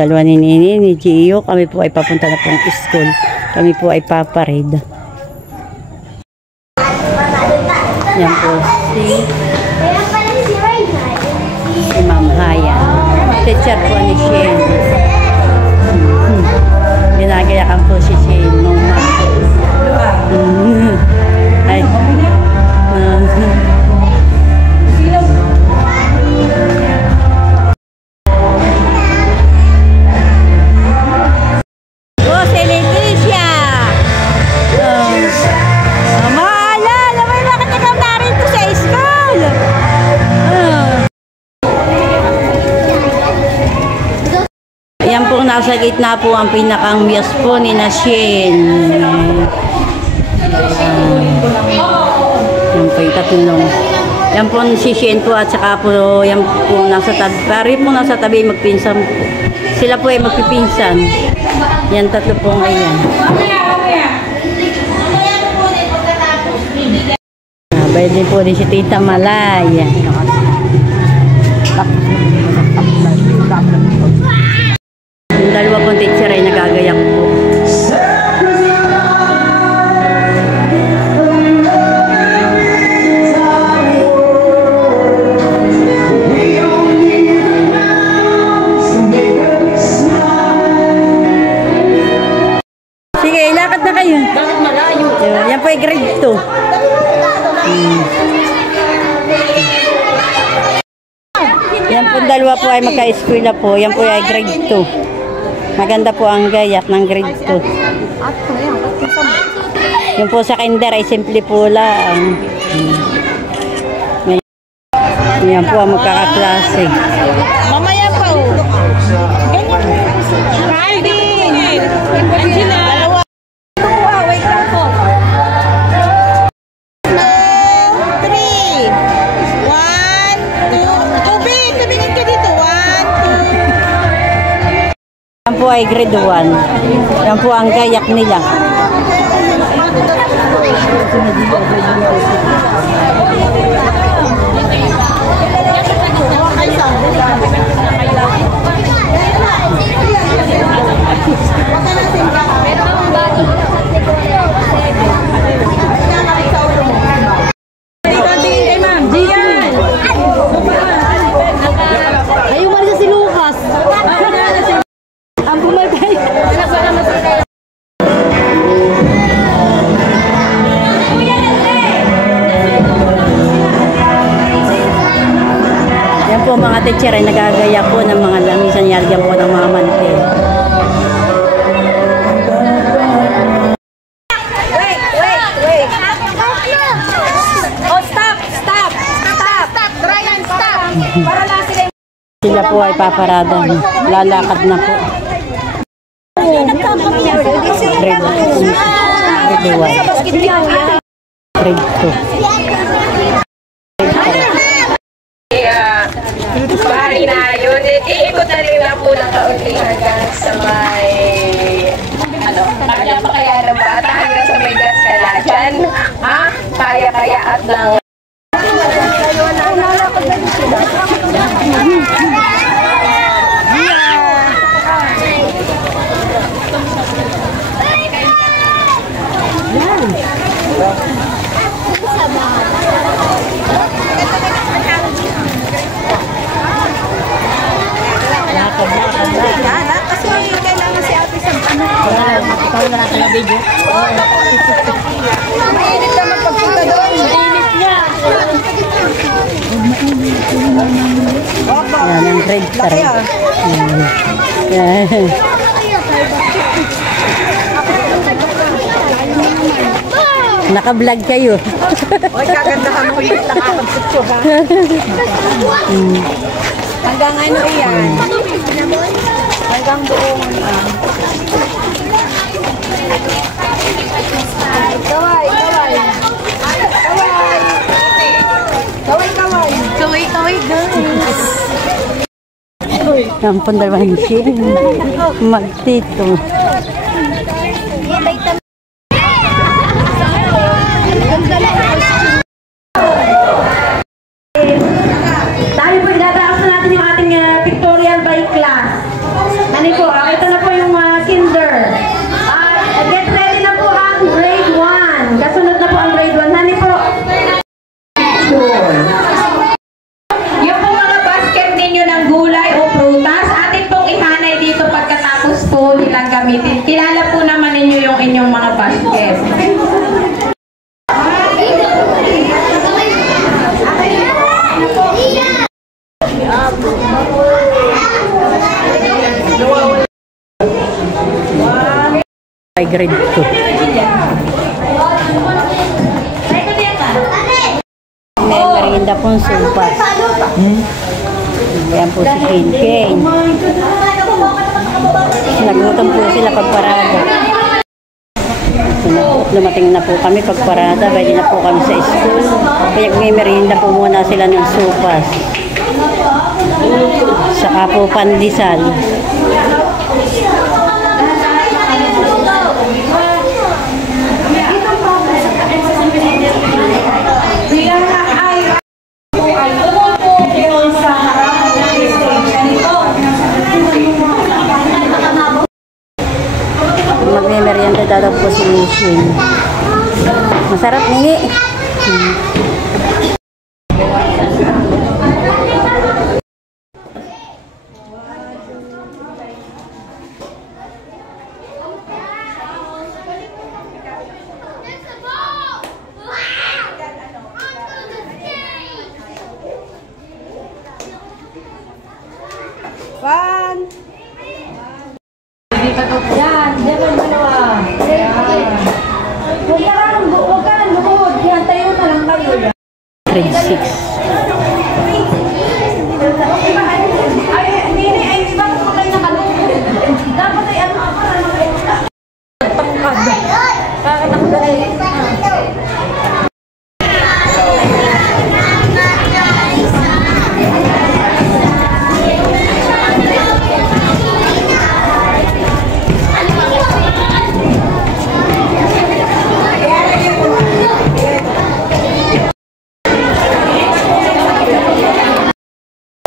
Dalawa ni Nini, ni Gio. Kami po ay papunta na pong school. Kami po ay paparade. Yan po si Ma'am Haya. Teacher po ni Shane. Ginagayakan po si Shane nung ay nasa gitna po ang pinakang miyas po ni Nashin. Yan po yung katulong. Yan po si Shin po at saka po yan po nasa tabi. Pari po nasa tabi magpinsan po. Sila po ay magpipinsan. Yan tatlo po ngayon. Bayad din po din si Tita Malaya. Yung dalawa pong teacher ay nagagayak po. Sige, ilakad na kayo. Bakit malayo? Yan po ay grade 2. Yan po dalawa po ay magka-eskwela po. Yan po ay grade 2. Maganda po ang gayak ng grade 2. Yung po sa kinder ay simple po lang. Yan po ang magkakaklase. Mamaya po. Riding! Angela! Wait lang po. 2, 3. 1, 2. Tubig! Tumingin ka dito. 1, 2. Yan po ay grade 1. Yan po ang gayak nila. Yan po mga teacher ay nagagaya po ng mga lamisan, yalagyan po ng mga mantel. Wait. Oh, stop. Ryan, stop. Para lang Sila po ay paparada. Lalakad na po. Grade 1. Grade 2. Bari na yun. Iikot na rin lang po ng kaunti hanggang sa may kaya pa kaya na bata hanggang sa may gas ka na dyan. Ha? Kaya at lang. kasi kailangan si Ate sa ano. Ikaw na natin ang video. Mainit naman pagpunta doon. Mainit niya. Yan ang grade 3. Yan. Naka-vlog kayo. Oy, kagandahan mo yung nakakapagpicture ha. Hanggang ano yan? Hanggang doon. Kaway. Kaway, guys. Ang pandalawang siya. Magtito. Tayo po, ilabas natin yung ating pictorial by class. Nandito Ay, grade 2. May merienda pong supas. Ayan po si Shin. Nagutom po sila pagparada. Lumating na po kami pagparada. Pwede na po kami sa school. Kaya may merienda po muna sila ng supas. Saka po pandesal. Magme-merienda daw po si Shin. Masarap ni. Yan, yan dalawa. Huwag ka nang bukod. Yan, tayo na lang kayo. Grade 6. Ay, hindi, ay, bakit mo kayo nakalungkot? Dapat ay ano ako na nakalungkot. Kakatakot ay.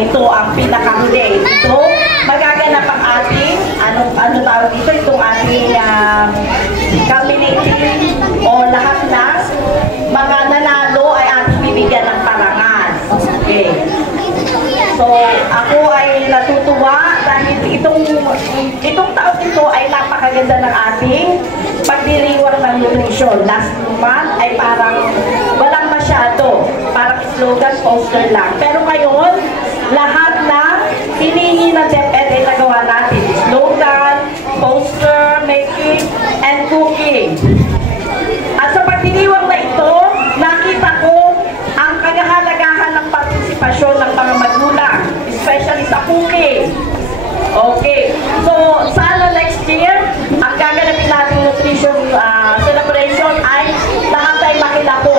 Ito ang pinakahuli. Ito, magaganap ang ating, ano tawag dito, itong ating culminating o lahat ng mga nanalo ay ating bibigyan ng parangal. Okay. So, ako ay natutuwa dahil itong taon ito ay napakaganda ng ating pagdiriwang ng nutrition. Last month ay parang walang masyado, parang slogan, poster lang. Pero ngayon, lahat na hinihingi ng DepEd ay nagawa natin. Slogan, poster, making, and cooking. At sa pagdiriwang na ito, nakita ko ang kagahalagahan ng partisipasyon ng mga magulang, especially sa cooking. Okay. So, sana next year, ang gaganapin natin nutrition celebration ay lahat ay makilako.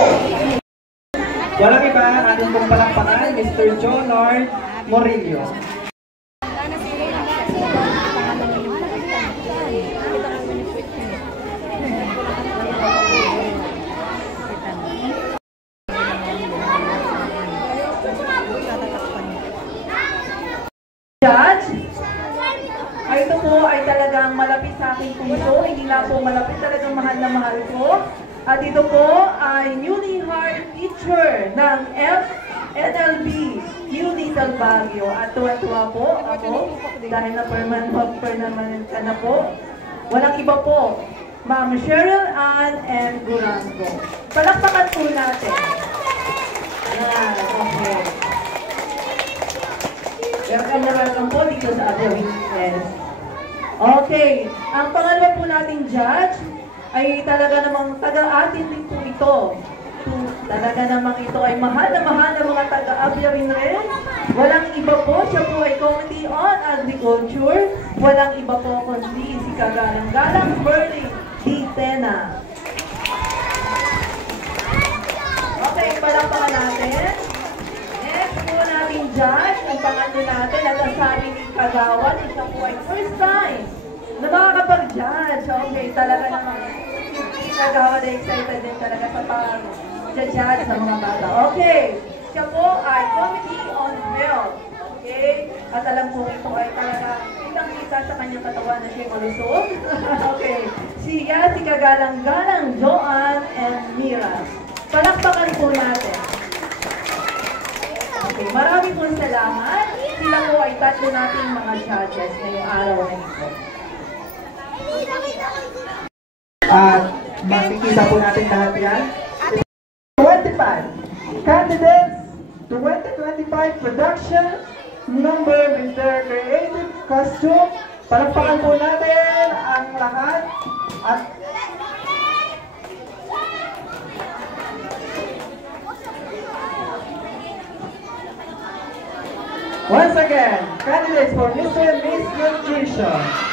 Walang iba, ating pong palakpakan, Mr. Jonor Morillo. Judge, ito po ay talagang malapit sa aking puso, hindi lang po malapit, talagang mahal na mahal ko. At ito po ay newly hired teacher ng FNLB, Uni Salvaggio. At tuwa-tuwa po ako dahil na permanent ka na po. Walang iba po, Ma'am Cheryl Ann and Durango. Palakpakan po natin. Yan, okay. Welcome po dito sa ating witness. Okay, ang pangalawa po nating judge ay talaga namang taga-atin din po ito. Talaga namang ito ay mahal na mga taga-Abia rin rin. Walang iba po, siya po ay Committee on Agriculture. Walang iba po kundi si Kagalang-Galang Bernie D. Tena. Okay, palakpakan natin. Next po nating judge, ang pangatlo natin, at ang sabi ni Kagawan, siya po ay first time na makakapag-judge. Okay, talaga naman. Kagawan ay excited din talaga sa pag-judge sa mga bata. Okay, siya po ay Committee on Health. Okay, at alam po ito ay talaga kitang-kita sa kanyang katawan na siya malusog. Okay, siya, si Kagalang-Galang, Joanne, and Mira. Palakpakan po natin. Okay, maraming pong salamat. Sila po ay tatlo nating mga judges ngayong araw na ito. At makikita po natin lahat yan. 25 candidates 2025 production number with their creative costume. Palakpakan po natin ang lahat. At once again, candidates for Mr. and Miss Nutrition.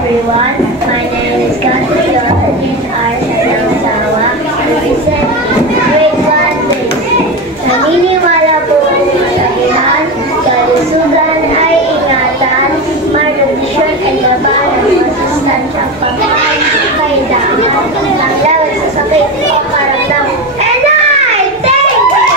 Everyone, my name is Gabriel in Arsawa, representing grade 1 basic. Naniniwala po kami sa sabihan, kalusugan ay ingatan, modernization ay baba ng masustansyang pagkain, kailangan ng lawan sa sakit o karamdaman. And I thank you!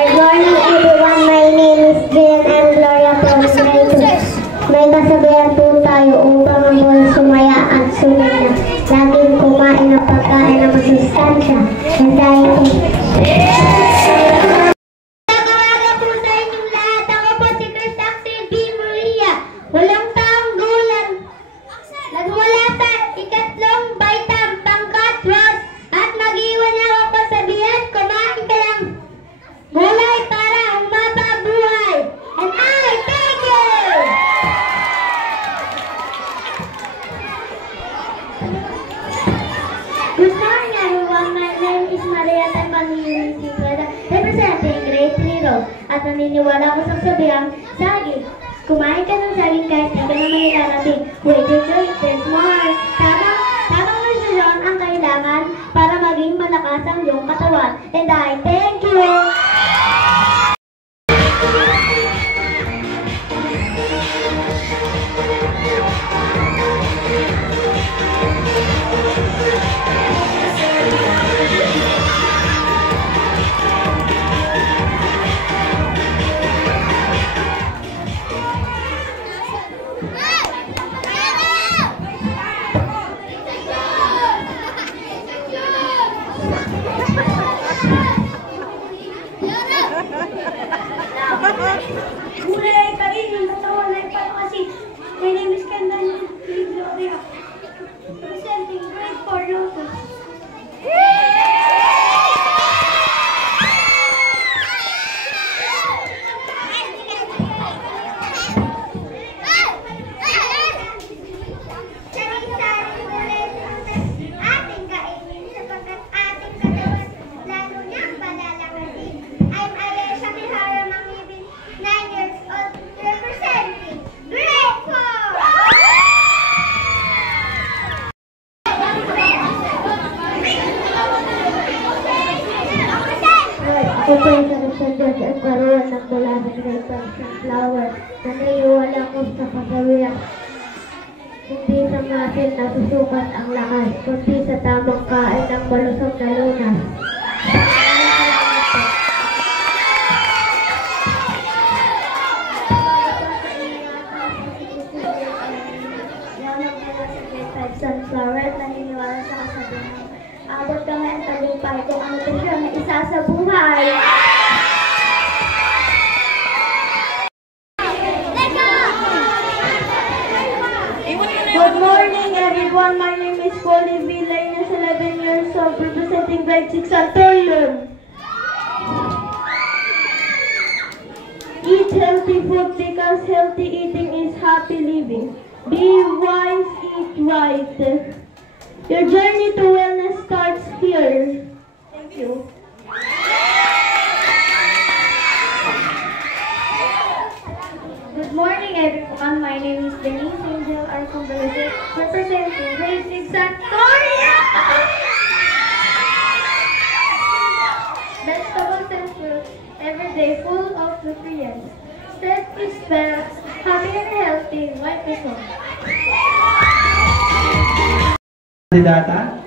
Good morning everyone, my name is Jill and Gloria from grade 2. May kasabihan po tayo upang ang mga sumaya at sumaya. Laging kumain ng pagkain na masustansya. And dahil po. Nagkakaga po sa inyong lahat. Ako po si Chris Axel B. Maria. Walang taong gulang. Nagmula sa ikatlong baitam, pangkat, Ross. At mag-iwan ako kasabihan, kumain ka lang gulay para umaba ang buhay. And I thank you! Good morning everyone, my name is Maria Taimangini, representing grade 3 at naniniwala ko sa sabihan, saging. Kumain ka ng saging kahit hindi ka naman ilarating. Wait, there's more. Tamang desisyon ang kailangan para maging malakas ang iyong katawan. And I thank you! Gulay, kainin, tatawan ay palakasin. My name is Kendall Gloria, representing grade 4 Lotus. Ating kainin sapagkat ating katawan lalo niyang palalakasin. I'm Ayesha Mihara Mangibin, 9 years old, representing grade 4! Ako po yung sarap sa karoon ng mula sa grade 1 sunflower na naiwala ko sa kasawiran. Hindi sa masin na susukat ang lakas, kundi sa tamang kain ng malusog na lunas. Sunflower, naniniwala sa kasabihan. Abot kami ang tagumpay kung ano pa siya na isa sa buhay. Good morning everyone, my name is Coley Villaynes, 11 years old, representing grade 6 Antonium. Eat healthy food because healthy eating is happy living. Be wise, eat right. Your journey to wellness starts here. Thank you. Good morning everyone, my name is Denise Angel Arcombalese, representing grade 6 Antonia! Vegetables and fruits, every day full of nutrients. Step is best, happy and healthy, white is home. Kandidata?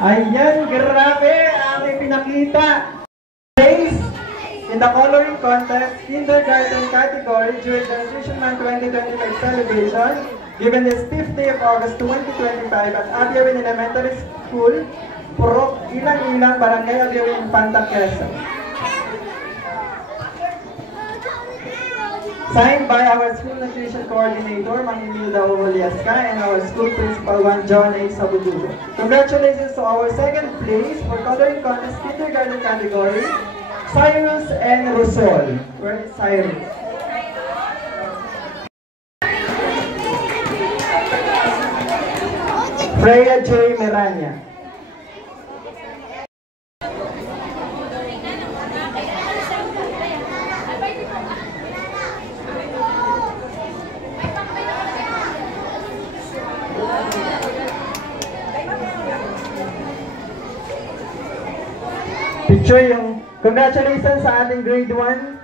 Ayan, grabe! Ang ipinakita! Place in the coloring contest, kindergarten category during the Nutrition Month 2025 celebration, given this 5th day of August 2025 at Abiawin Elementary School, Purok Ilang-Ilang, Barangay Aguirre, Infanta, Quezon. Signed by our School Nutrition Coordinator, Mang Emilda Ovaliasca, and our School Principal, Juan John A. Sabudugo. Congratulations to our second place for Coloring Contest Kindergarten category, Cyrus and Rosol. Where is Cyrus? Freya J. Meranya. Picture yung congratulations sa ating grade 1